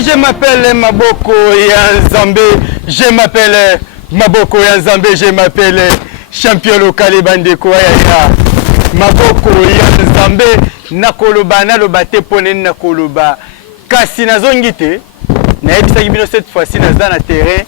Oui, je m'appelle Maboko Yanzambe. Je m'appelle Maboko Yanzambe. Je m'appelle champion local Bandeko ya Maboko Yanzambe. Nakoloba na lobate ponen nakoloba. Kasi nazongite. Na ebisa kibino cette fois-ci na terrain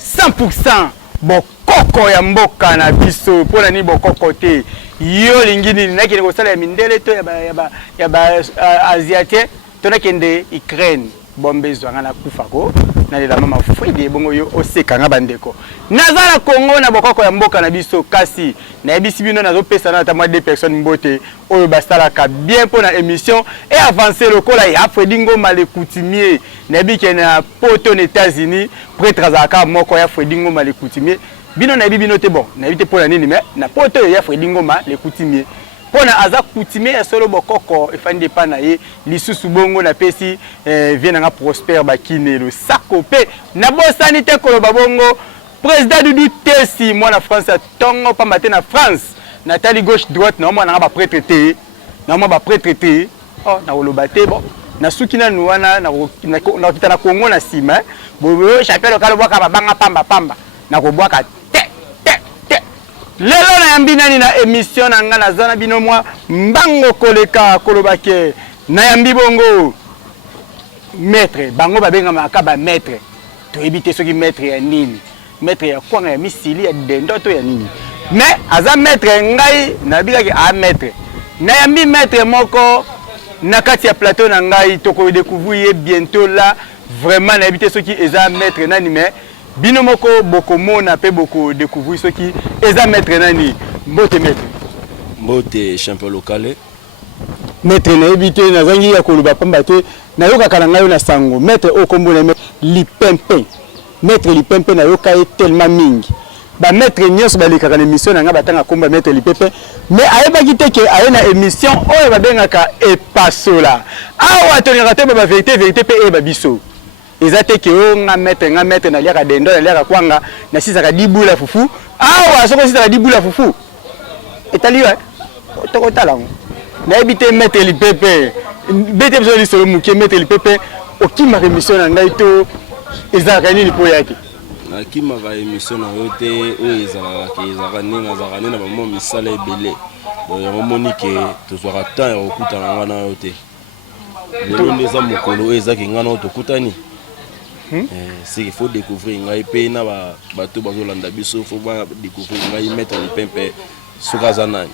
100% bokoko ya mboka na biso pona ni bokoko te. Yo lingini nakene ko sala ya mindele to ya ba asiatique to nakende Ukraine. Bombe zwanga na kufako na lela mama Fridi bongo yo oseka nga bandeko nazala Congo na bokoko ya mboka na biso kasi na ebisi bino nazo pesa na tamwa deux personnes mbote oyo basala ka bien pour na émission et avancer lokola ya Fredi Ngoma le coutumier na biki na poto aux États-Unis prêtre azaka moko ya Fredi Ngoma le coutumier bino na bino te bon na bite pour na nini mais na poto ya Fredi Ngoma le coutumier pona aza coutumier ya solo bokoko efandi pa na ye lisusu bongo na pesi vient nga Prosper Bakine le sakope na bosani te koloba bongo président Doudou Tessi moi na France tongo pa matin na France Nathalie gauche droite na moi na ba prêtre te na moi ba prêtre te oh na koloba te bon na suki na nuwana na kita na Congo na sima bo chapelle lokalo bwaka babanga pamba na ko bwaka lelo na yambi nani na émission na nga na zana bino mwa mbango koleka kolobake na yambi bongo maître bango babenga makaba maître to ebite soki maître ya nini maître ya kwanga ya misili ya dendo to ya nini mais aza maître ngai na bikaki a maître na yambi maître moko na kati ya plateau na ngai to ko découvrir bientôt là vraiment na ebite soki eza maître nani mais bino moko boko mona pe boko découvrir ce qui eza maître nani mbote champion local maître na ebité na zangi ya koluba pamba te na yoka kana ngayo na sango maître okombo na lipempe maître lipempe na yoka tellement mingi ba maître nyos ba lekaka na émission na nga batanga komba maître lipempe mais ayeba kiteke ayena émission oyo ba bengaka epasola awa to ngata ba vérité pe e ba biso ezate ke o nga maître na liaka dendo na liaka kwanga na sisa ka dibula fufu awa soko sisa ka dibula fufu etaliwa to talango na ebite maître lipepe bete besoin solo muke maître lipepe okima émission na ngai to ezaka nini po yake na kima ka émission na yote o ezaka ninga zaka na mamo misala ebele ya monique to zwaka temps ya okuta na ngana yote lelo ndeza mokolo ezaki ngana to kutani. C'est qu'il faut découvrir ngai pe na bato bazolanda biso faut ba découvrir ngai mettre les pempe sukazana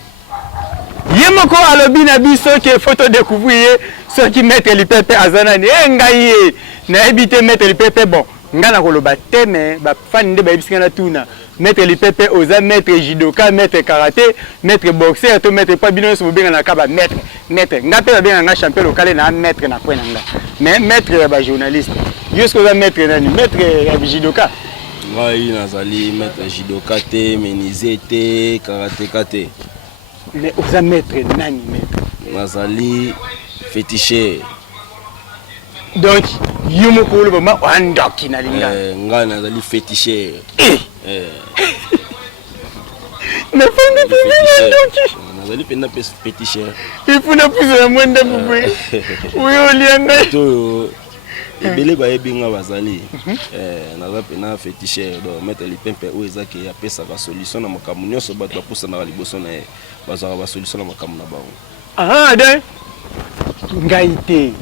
yemoko alobi na biso ke photo découvrir ceux qui mettent les pempe azana ni ngai na ebite mettre les pempe bon ngana koloba teme ba fan nde ba bisinga na tuna mettre les pempe oza mettre judoka mettre karaté mettre boxeur to mettre pas bino so benga na kaba mettre ngape ba benga nga champion local na mettre na kwena nga mais mettre ba journaliste jusqu'au maître nani maître ya judoka ngai nazali maître judoka te menisé te karatéka te mais oza maître nani maître nazali féticheur donc yumo ko lo ba wandoki na linga ngai nazali féticheur na fandi pe nazali penda féticheur il faut na plus la mwenda bubwe uyo lianga to ebele ba ebinga bazali naza pena féticheur do mettre lipempe o ezaki ya pesa ka solution na makamu nyonso bato bapusa na liboso na bazaka ba solution na makamu na bango de ngaite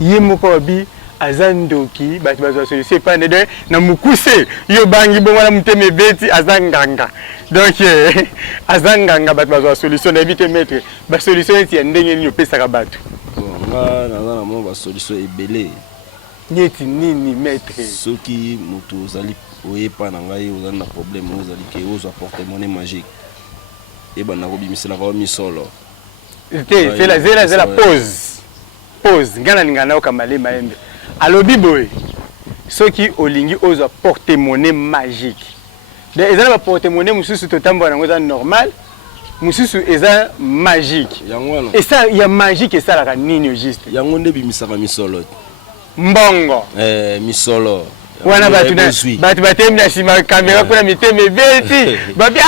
yemoko bi azandoki bato bazwa solution pas de na mukuse yo bangi bongo na muteme beti azanganga donc azanganga bato bazwa solution na éviter mettre ba solution eti ndenge ni pesa ka bato nga naza na mo ba solution ebele Nieti nini maître soki moto ozali oyepa na ngai ozali na problème ozali ke ozwa porte-monnaie magique eba na kobimisela ka misolo te c'est la pause ngana lingana okamale maembe alobi boy soki olingi ozwa porte-monnaie magique de ezala ba porte-monnaie mususu totambo na ngoza normal mususu eza magique yangwana et ça ya magique et ça la nini juste yango nde bimisaka misolo mbongo misolo wana batu batemi na sima caméra kuna miteme beti babi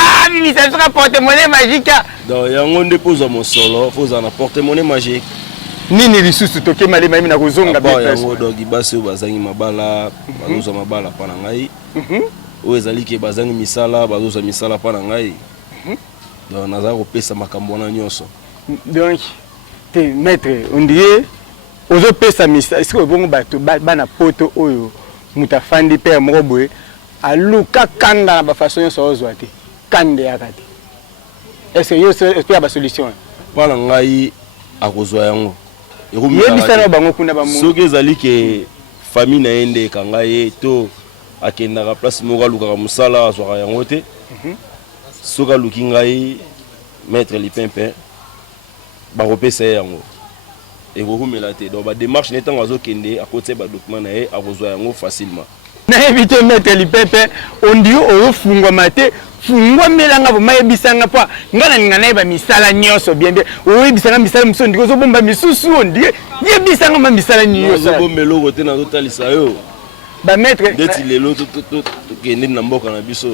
misa sera porte-monnaie magique donc yango nde poza mosolo poza na porte-monnaie magique nini lisusu toke malema na kozonga ba yango donc basi bazangi mabala bazoza mabala pa na ngai o ezali ke bazangi misala bazoza misala pa na ngai donc naza kopesa makambo na nyonso donc te maître on dirait ozo pesa misala est-ce que bongo bato bana poto oyo mutafandi père moko boye aluka kanda na ba façon nyonso ozwa te kande yakati est-ce que yo espère ba solution pa na ngai akozwa yango yebisana bango kuna ba mo soki ezali ke famille na yende kanga ye to akendaka place moko alukaka mosala azwaka yango te soki aluki ngai maître Lipempe bakopesa ye yango ekokumela te donc badémarche ne ntango azokende akotia badocument na ye akozwa yango facilement nayebi te maître Lipempe ondi oyofungwama te fungwamelanga bo mayebisanga po ngana ninga nayeba misala nyonso bien bien oyebisanga misala mosusu ndiko ozobomba misusu ondi yebisanga ma misala nyonso ozobombeloko te nazotalisa yo bamaître ndeti lelo tokende na mboka na biso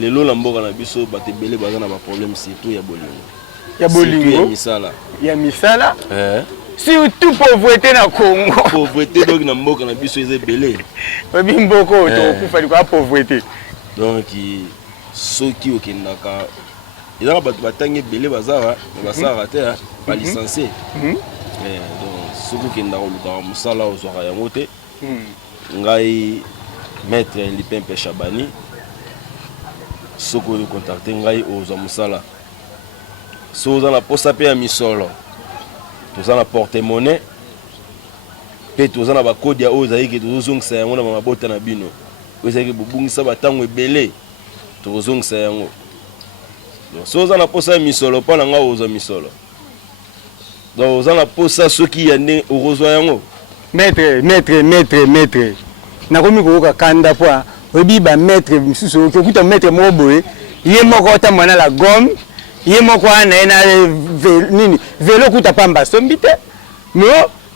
lelo na mboka na biso bato ebele baza na baproblème surtout ya bolingo ya misala surtout pauvreté na Congo pauvreté donc na mboka na biso eza ebele oyebi mboko tokokufa likolo pauvreté donc soki okendaka ezaka bato batangi ebele bazara basalaka te balicencie donc soki okendaka olukaka mosala ozwaka yango te ngai maître Lipempe Shabani soki oyo contacte ngai ozwa mosala so oza na posa mpe ya misolo toza na porte-monnaie mpe toza na bakodi ya oyo ezalaki tozozongisa yango na mabota na bino oyo ezalaki bobungisa batango ebele tokozongisa yango so oza na posa ya misolo mpo na ngai ozwa misolo donc oza na posa soki ya nde okozwa yango maître nakomi koyoka kanda po oyebi bamaître misusu okuta maître moko boye ye moko otambola na la gomme ye moko wana ye na nini velo okuta pamba sombi te mo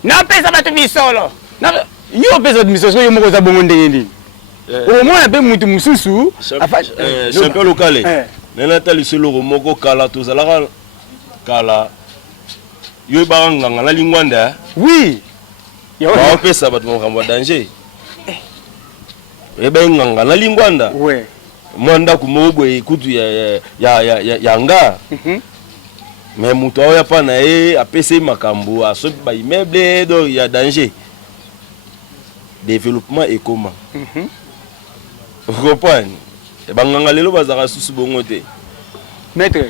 napesa bato misolo yo opesa bato misolo soki yo moko oza bongo ndenge nini omona mpe mutu mosusu champion lokale nenata lisoloko moko kala tozalaka kala yo ebaka nganga na lingwanda oui baopesa bato makambo ya danger oyeba nganga na lingwanda mwa ndako moko boye kutu ya nga me moto aoya mpa na ye apesa ye makambo asoki baimmeuble donc ya danger développement ekoma comprendre banganga lelo bazaka susu bongo te maître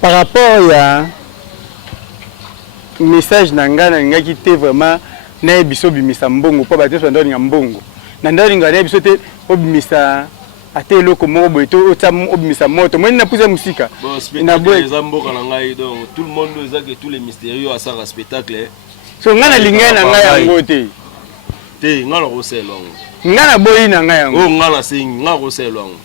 par rapport ya message na nga nalingaki te vraiment nayebiso obimisa mbongo mpo bateso ndaolinga mbongo na ndaolinga nayebiso te obimisa ate eloko moko boye to obimisa moto mweni napusa mosika eza mboka na ngai donc tout le monde ezaki tous les mystérieux asaka spectacle so nga nalingai na ngai yango te te nga nakoselwa yango nga naboyi na ngai yango oyo nga nasengi nga nakoselwa yango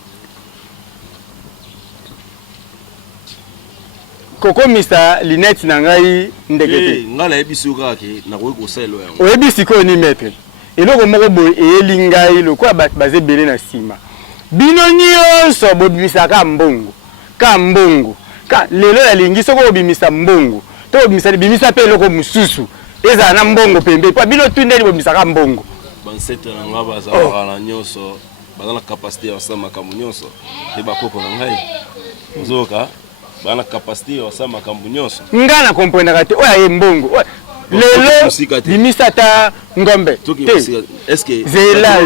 kokomisa linete na ngai ndeke te nga nayebisi yo kaka ke nakoki koselwa yango oyebi sikoyo ni maître eloko moko boye eyeli ngai lokola bato baza ebele na nsima bino nyonso bobimisaka mbongo lelo nalingi soki obimisa mbongo to bimisa mpe eloko mosusu ezala na mbongo pembe mpo bino tu ndeni bobimisaka mbongo bansete na nga bazalaka na nyonso baza na kapasité ya kosala makambo nyonso te bakoko na ngai ozoyoka baza na kapasité ya kosala makambo nyonso nga na komprendaka te oyo aye mbongo lelo bimisa ata ngombe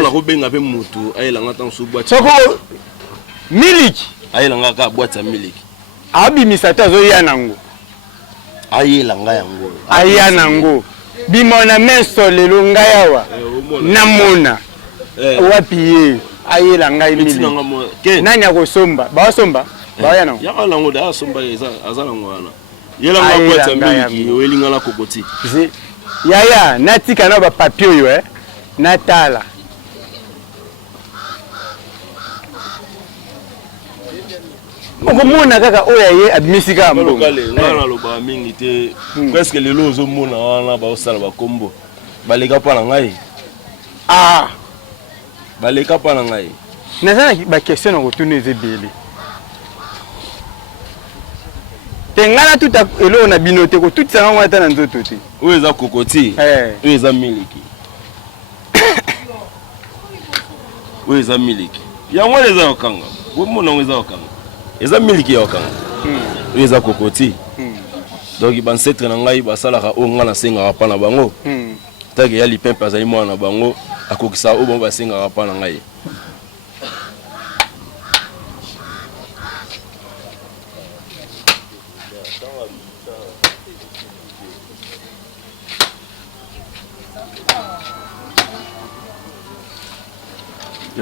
nakobenga mpe motu ayelanga ntango so bwati soko miliki ayelanga kaka bwati ya miliki abimisa te azoya nango ayelanga yango aya nango bimona meso lelo ngai awa namona wapi ye ayela ngai miliki nani akosomba bawasomba bawaya nango yaka nango da asomba aza nango wana yelanga bwati ya miliki oyelinga na kokoti yaya natika na bapapie oyo natala okomona kaka oyo aye abimisi kaka mbongo nga nalobaka mingi te presque lelo ozomona wana baosala bakombo baleka mpa na ngai baleka mpa na ngai naza na bakestion na kotuna eza ebele te te ngana tout elo na binote ko tout ça ngata na nzoto te oyo eza kokoti oyo eza miliki oyo eza miliki yango wana eza okanga bomona yango eza okanga eza miliki ya okanga oyo eza kokoti donc bansetre na ngai basalaka oyo nga nasengaka mpa na bango take ya lipempe azali mwana na bango akokisa oyo bango basengaka mpa na ngai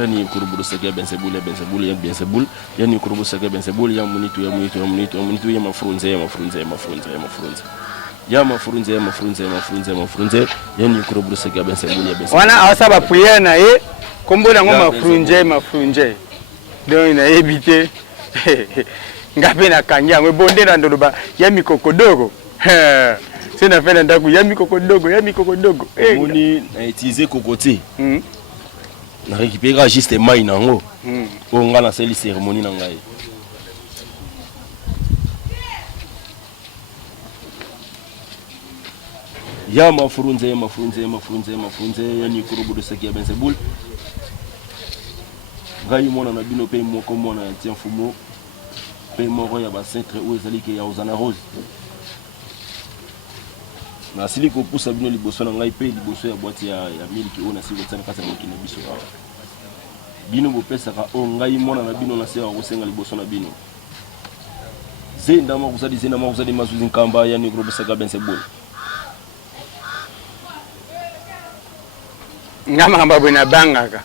yani kuruburu sege bensebul yani kuruburu sege bensebul ya munitu ya mafrunze yani kuruburu sege bensebul wana awasaba prière na ye kombo na ngoma mafrunze donc na ebité ngape na kanya ngwe bonde na ndoloba ya mikokodogo c'est na fait ndaku ya mikokodogo moni na utiliser kokoti na récupérer juste mai nango o nga na seli cérémonie na ngai ya mafurunze yani kurubudu seki ya bensebul ngai mona na bino pe moko mona ya tien fumo pe moko ya ba centre o ezali ke ya ozana rose na sili ko pousa bino liboso na ngai pe liboso ya boîte ya miliki ona sili tsana kasa mokina biso awa bino bopesaka o ngai mona na bino na se wa kosenga liboso na bino zenda ma kusadi mazuzi nkamba yani groupe saka bensebul ngama mbabwe na bangaka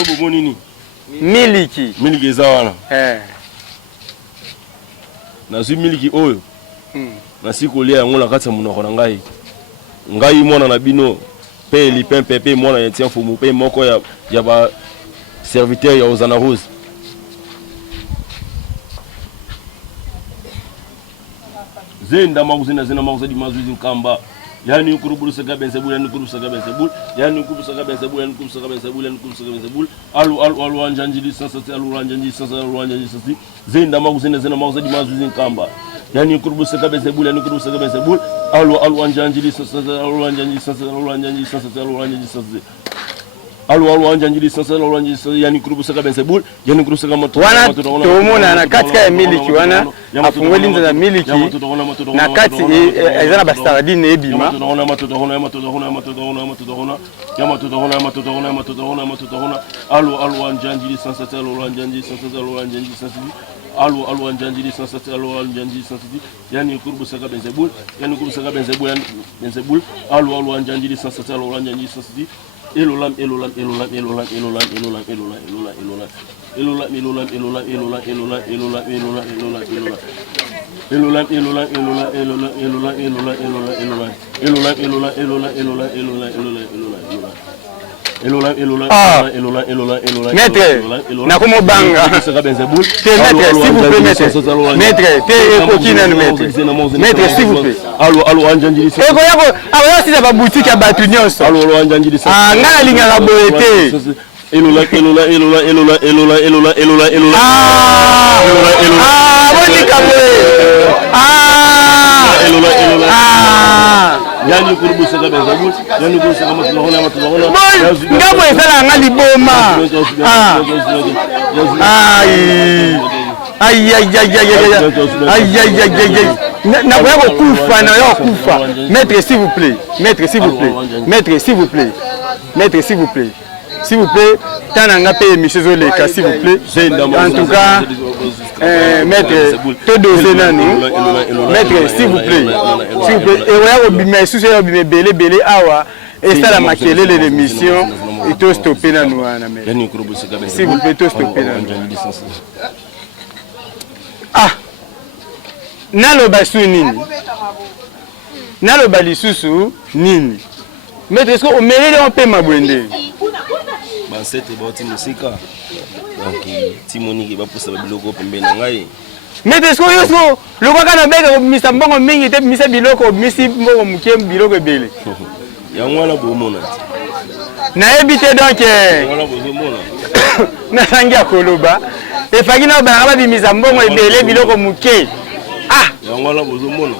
obo bonini miliki eza wana nazwi miliki oyo nasi kolia yango na kati ya monoko na ngai mwana na bino pe lipempe pe mwana ya tia fumu pe moko ya ba serviteur ya ozana rose zenda maguzina zena maguzadi mazuzi nkamba yani kuruburu saka bensebul alu anjanjili sasa zenda maguzina zena maguzadi mazuzi nkamba yani kuruburu saka bensebul alu anjanjili sasa yani kurubu saka bensebul yani kurubu saka moto wana tomona na kati ya miliki wana afungoli nza miliki na kati ezana bastardine ebima alu anjanjili sasa yani kurubu saka bensebul alu anjanjili sasa elolam maître nakomo banga te maître s'il vous plaît maître te ekokina no maître s'il vous plaît alu anjanjili eko yako awa sisa ba boutique ya batu nyonso alu anjanjili ngana lingaka boye te yani kurubu saka bensebul yani kurubu saka matulahona ngabo esala nga liboma nakoya kokufa nakoya kokufa maître s'il vous plaît s'il vous plaît tananga pe émission zoleka s'il vous plaît en tout cas maître todose nanu maître s'il vous plaît ewoya kobima esusu ya kobima ebele awa esala makelele l'émission ito stoppe nanu wana s'il vous plaît to stoppe nanu naloba su nini naloba lisusu nini maître est-ce que omelele mpe mabwende bansete bauti mosika donc timoniki bapusa babiloko pembeni na ngai maître est-ce que yoso lokaka na beka komisa mbongo mingi te misa biloko misi mbongo muke biloko ebele yango wana bomona nayebi te donc nasangi ya koloba efaki na bana babimisa mbongo ebele biloko muke yango wana bozomona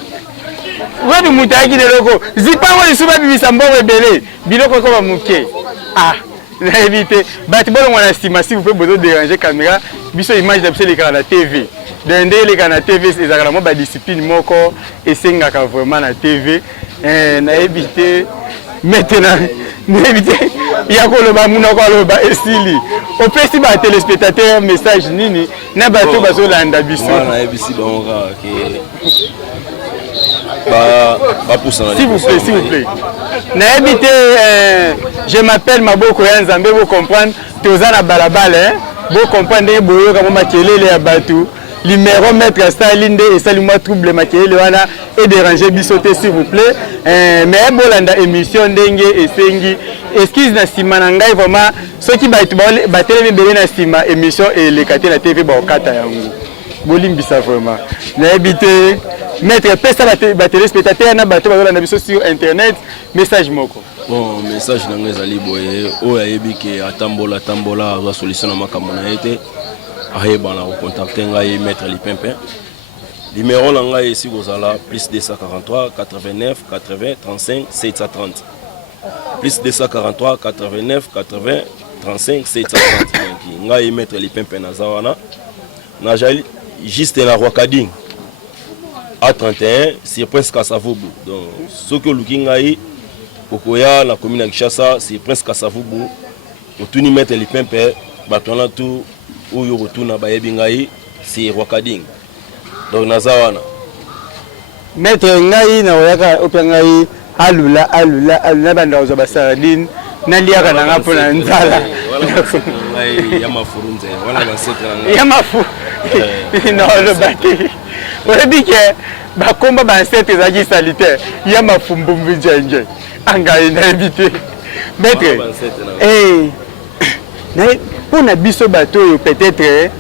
webi mutu ayaki leloko zipango lisusu babimisa mbongo ebele biloko ekoba muke nayebi te bato bolongwa na nsima si vous pouvez bozoderange caméra biso image na biso elekaka na tv donc nde eleka na tv ezalaka na mwa badiscipline moko esengaka vraiment na tv nayebi te maintenant nayebi te ya koloba munoko aloba esili opesi batelespectateur message nini na bato bazolanda biso nayebisi bango kaka s'il vous plaît. Je m'appelle Maboko ya Nzambe, vous comprenez, Tozana Balabala, vous comprenez, Boyo comme Makelele ya Batu, numéro maître Stalinde et Salima trouble Makelele wana et déranger bisoté s'il vous plaît. Mais bolanda émission ndenge et sengi. Excuse na sima na ngai vraiment ceux qui batele mbele na sima émission et les katé la TV ba okata yango. Bolimbisa vraiment. Na habité Maître, pesa ba téléspectateur na bato bazolanda biso sur internet message moko. Bon, message na ngai ezali boye oyo ayebi ke atambola azwa solution na makambo na ye te ayeba na kocontacte ngai Maître Lipempe. Numéro na ngai esi kozala plus 243 89 80 35 730 plus 243 89 80 35 730 ngai Maître Lipempe naza wana najali juste na Rwakading A31 sur Prince Kasavubu. Donc ce que Lukingaï Okoya la commune de Kinshasa c'est Prince Kasavubu. Otuni mettre les pempe batona tout ou yo retourna bayebingaï c'est Rwakading. Donc nazawana. Maître ngai na oyaka opengai alula banda ozo basaradine naliaka na ngapo na nzala. Ngai ya mafurunze wala basetra. Ya mafu. Non le baki. Oyebi ke bakomba bansete ezalaki salitaire ya mafumbumbu njenje angai nayebi te maître mpona biso bato oyo peut-être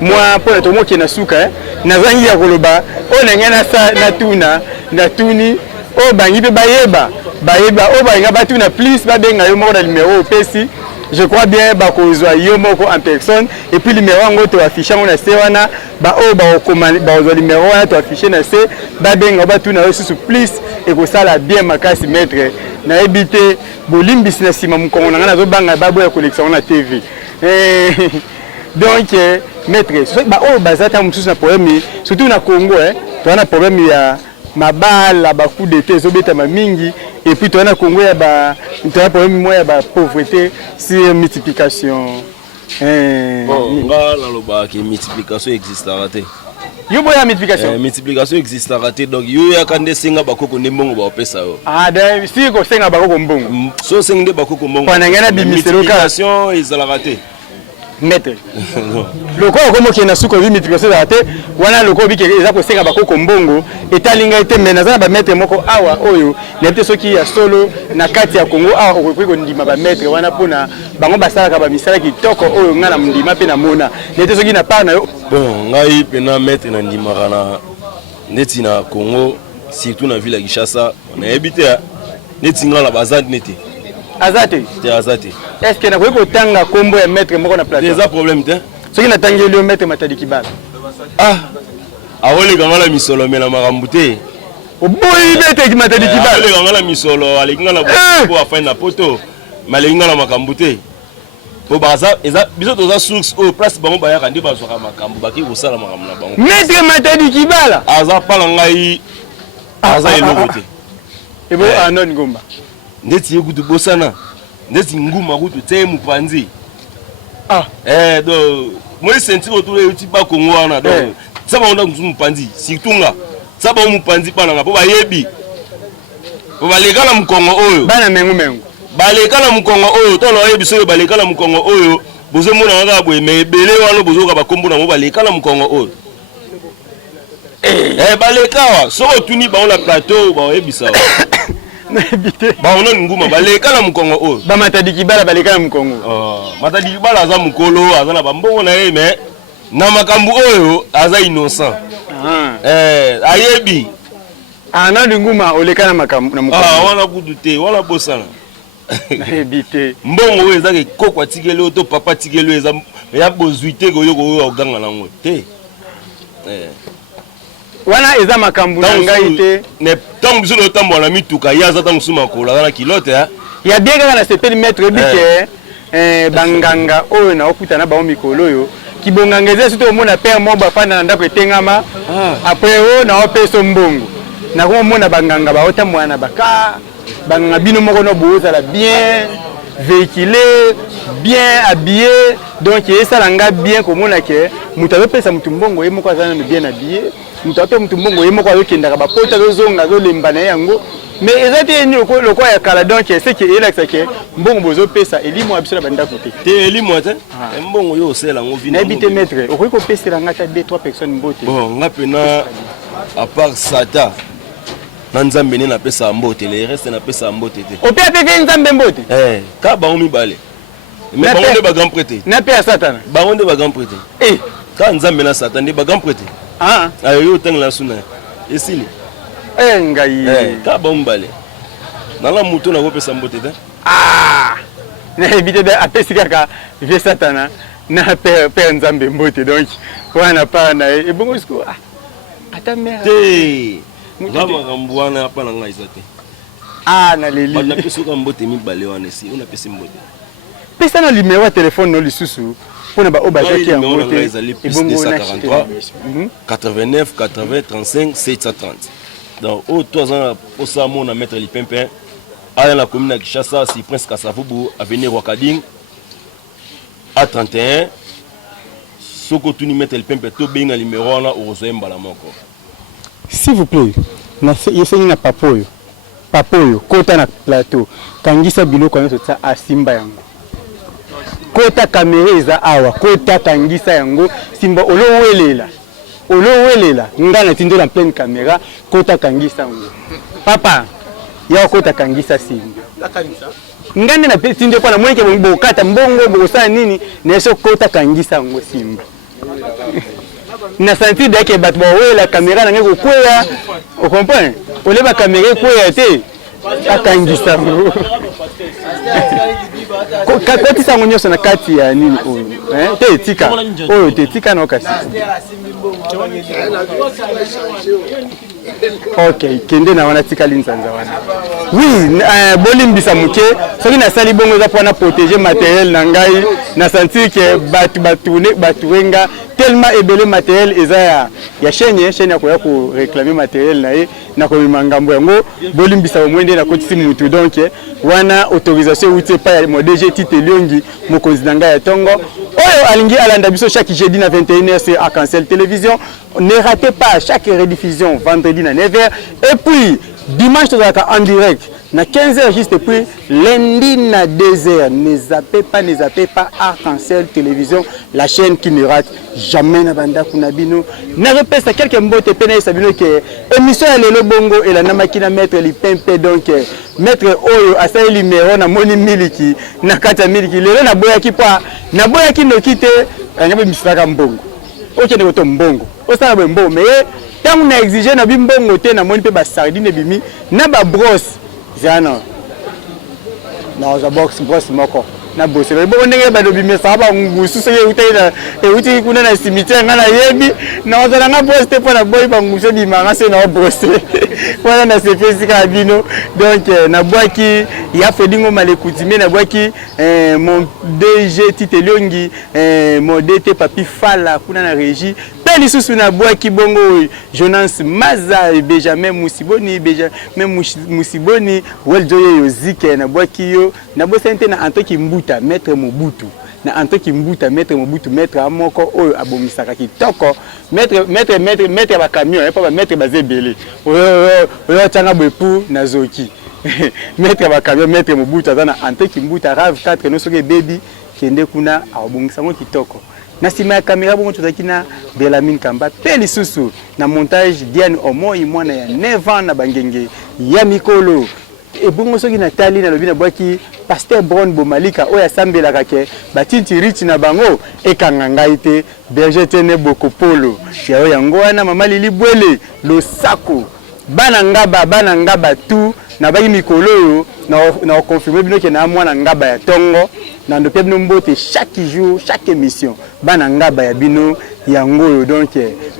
moi mpona tomoki na suka nazangi ya koloba oyo na ngai natuni oyo bangi mpe bayeba oyo balinga batuna plus babenga yo moko na numéro opesi. Je crois bien bakozwa yo moko en personne et puis numéro ngo to afficher on a se wana ba o ba komanda ba zo numéro wana to afficher na se ba benga ba tuna susu plus et ko sala bien makasi maître na ebité bolimbisi na sima mukongo na ngana zo banga ba boya collection na TV donc maître ba o bazata mususu na problème surtout na Congo to na problème ya mabala ba coup d'été zo beta mingi et puis toi na Congo ya ba t'as problème moi ya ba pauvreté c'est multiplication bon nga la loba que multiplication existe raté yo boya multiplication existe raté donc yo ya kande singa bakoko ndembongo ba opesa yo da si ko singa bakoko mbongo so singa bakoko mbongo pana ngana bimiselo ka multiplication ezala raté maître loko komo ke na suko multiplication raté wana loko bike eza ko singa bakoko mbongo etalinga ete mena za ba maître moko awa oyo nebte soki ya solo na kati ya Congo awa okoki ko ndima ba maître wana pona bango basalaka ba misala kitoko oyo ngana ndima pe na mona nebte soki na pa na yo bon ngai pena maître na ndima kana neti na Congo surtout na ville ya Kinshasa na habité neti ngala bazandi neti azate est-ce que na ko tanga kombo ya maître moko na plateau des problème te soki na tangi le maître Matadi Kibala awole kangala misolo mena makambu te oboyi bete Matadi Kibala awole kangala misolo alinga na bo afin na poto malinga na makambu te po baza eza biso toza source au place bango bayaka ndi bazwaka makambu baki kosala makambu na bango maître Matadi Kibala aza pala ngai aza eloko te ebo anon ngomba ndeti yekutu bosana ndeti nguma kutu te mupanzi do moi sentiro to uti ba Kongo wana do saba onda mupanzi situnga saba mupanzi pana ngapo bayebi balekala mukongo oyo bana mengu balekala mukongo oyo to lo yebi so balekala mukongo oyo bozo mona ngaka boye mebele wana bozo ka bakombo na mo balekala mukongo oyo balekawa so tuni ba on la plateau ba yebi sawa ba ona nguma balekala mukongo oyo ba Matadi Kibala balekala mukongo Matadi Kibala aza mukolo aza na bambongo na ye mais na makambu oyo aza innocent ayebi ana nguma olekana makambu na mukongo wana kudu te wana bosana Habité. Mbongo eza ke koko atikeli oto papa tikeli eza ya bozuite ko yoko oyo oganga nango te. Wana eza makambu na ngai te. Ne tant biso no tambo na mituka yaza tant suma kola na kilote ya. Ya bien kaka na sepeli maître bike banganga oyo na okuta na ba mikolo yo. Kibonganga eza surtout omona père moba fana na ndako etengama. Après o na opeso mbongo. Na ko mona banganga ba otamwa na baka banganga bino moko no bozala bien véhiculé, bien habillé, donc ça langa bien comme on a que mutabe pesa mutumbongo yemo kwa zana bien habillé, mutabe mutumbongo yemo kwa yokenda ba pota zonga zo lembana yango, mais ezati ni loko ya kala donc c'est que il a que mbongo bozo pesa elimo abisala banda côté. Te elimo te. Mbongo yo sela ngo vina. N'habite maître, okoi ko pesa la ngata 2-3 personnes mbote. Bon, ngapena à part Sata Nzambe na pesa mbote le reste na pesa mbote te. O pia peke Nzambe mbote. Ka ba omi bale. Mais ba onde ba grand prêtre. Na pia Satana. Ba onde ba grand prêtre. Ka Nzambe na Satan ba grand prêtre. Ayo tang la suna. Esili. Ngai. Ka ba omi bale. Na la muto na ko pesa mbote te. Na éviter d'appeler kaka vieux Satana na père Nzambe mbote donc wana pa na e bongo siko ata mère. Ngama kambuana hapa na ngai zote. Na leli. Bana pesuka mbote mibale wana si una pesa mbote. Pesa na numéro de téléphone no lisusu pona ba obazaki ya mbote. Ebongo 243 89 80 35 730. Donc au 3 ans pour ça mon à mettre les pimpins à la commune de Kinshasa si Prince Kasavubu avenue Wakading à 31 soko tuni mettre les pimpins to benga numéro na ozoemba la moko. S'il vous plaît, yeseni na papoyo. Papoyo, kota na plateau. Kangisa biloko na sotsa asimba yango. Kota kamera eza awa, kota kangisa yango, simba olowelela. Olowelela, ngana tindo na pleine caméra, kota kangisa yango. Papa, ya kota kangisa simba. La kangisa. Ngane na tindo kwa na mwenye bo kata mbongo bo sa nini, na so kota kangisa yango simba. Na senti dès que batbo la caméra na ngeko kwea o comprendre o le ba caméra kwea te akangisa ko kati sango nyoso na kati ya nini o te tika o te tika na kasi OK kende na wana tika linzanza wana oui bolimbisa muke soki na sali bongo za pona protéger matériel na ngai na sentir que batuwenga tellement ebele matériel eza ya chaîne ya koya ko réclamer matériel na ye na ko mangambo yango bolimbisa mwende na kotisi mutu donc wana autorisation outé pa ya DG Tite Liongi mokonzi nanga ya tongo oyo alingi alanda biso chaque jeudi na 21h sur Arc-en-Ciel Télévision. Ne ratez pas chaque rediffusion vendredi na 9h et puis dimanche en direct na 15h juste puis lundi na 2h. Ne zappez pas Arc-en-Ciel Télévision, la chaîne qui ne rate jamais na banda kunabino. Na repesa quelques mbote pena sabino que émission ya lelo bongo et la namakina mettre li pempe donc mettre oyo asali numéro na moni miliki na kata miliki lelo na boyaki pa na boyaki nokite ngabe misaka mbongo. OK ne koto mbongo. Osala bo mbongo mais tant na exiger na bimbongo te na moni pe ba sardine bimi na ba brosse zana na za box brosse moko na bosse bo ndenge ba dobimi sa ba ngusu se utaina uti kuna na cimetière ngana yebi na ozala nga brosse te pona boy ba ngusu bima ngase na brosse wana na sepesi ka bino donc na boaki ya fedingo malekutime na boaki mon DG Tite Liongi mon DT Papi Fala kuna na régie peli susu na boaki bongo Jonas Maza Benjamin Musiboni Musiboni Weljoye Yozike na boaki yo na bosente na Antoki Mbuta maître Mobutu na Antoki Mbuta maître Mobutu maître amoko oyo abomisaka kitoko maître ba camion pas ba maître bazebele oyo tanga bepu na zoki maître ba camion maître Mobutu azana Antoki Mbuta rave 4 no soke baby kende kuna abongisa ngo kitoko na sima ya kamera bongo tozaki na Belamine Kamba peli susu na montage Diane Omoi mwana ya 9 ans na bangenge ya mikolo e bongo soki na tali na lobi na bwaki Pasteur Brown Bomalika oya sambelaka ke batinti rich na bango ekanga ngai te berger tene bokopolo ya oya ngo wana mama Lili Bwele lo sako bana ngaba tu na bayi mikolo yo na confirmer bino ke na mwana ngaba ya tongo na ndo pe bino mbote chaque jour chaque émission bana ngaba ya bino yango donc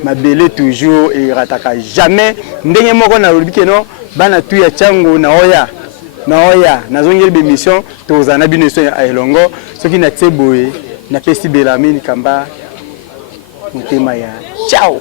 mabele toujours et rataka jamais ndenge moko na lobi ke no bana tu ya chango na oya nazongeli be mission tozana bino so ya elongo soki na tseboye na pesi Belami Kamba mutema ya ciao.